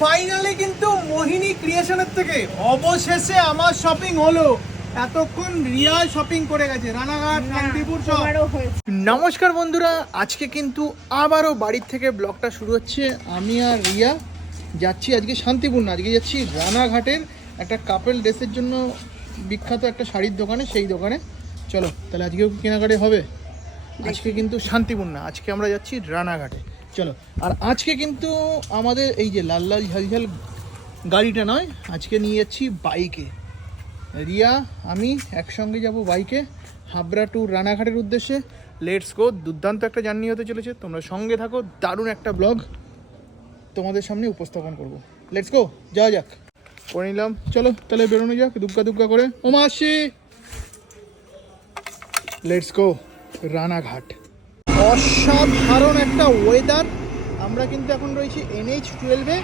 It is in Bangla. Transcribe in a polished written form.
ফাইনালি কিন্তু মোহিনী ক্রিয়েশনের থেকে অবশেষে আমার শপিং হলো। এতক্ষণ রিয়া শপিং করে গেছে রানাঘাট শান্তিপুর সব। নমস্কার বন্ধুরা, আজকে কিন্তু আবারও বাড়ির থেকে ব্লগটা শুরু হচ্ছে। আমি আর রিয়া যাচ্ছি আজকে শান্তিপুর না, আজকে যাচ্ছি রানাঘাটের একটা কাপেল ড্রেসের জন্য বিখ্যাত একটা শাড়ির দোকানে, সেই দোকানে। চলো তাহলে আজকেও কেনাকাটি হবে। আজকে কিন্তু শান্তিপুর না, আজকে আমরা যাচ্ছি রানাঘাটে। চলো, আর আজকে কিন্তু আমাদের এই যে লাল লাল ঝালঝাল গাড়িটা নয়, আজকে নিয়ে যাচ্ছি বাইকে। রিয়া আমি একসঙ্গে যাব বাইকে হাবড়া টু রানাঘাটের উদ্দেশ্যে। Let's go. দুর্দান্ত একটা জার্নি হতে চলেছে, তোমরা সঙ্গে থাকো। দারুণ একটা ব্লগ তোমাদের সামনে উপস্থাপন করব। লেটস গো, যাওয়া যাক। করে নিলাম, চলো তাহলে বেরোনো যাক দুগ্গা দুগ্গা করে। ও মাসি, লেটস গো রানাঘাট। অসাধারণ একটা ওয়েদার। আমরা কিন্তু এখন রয়েছি NH-12-এ,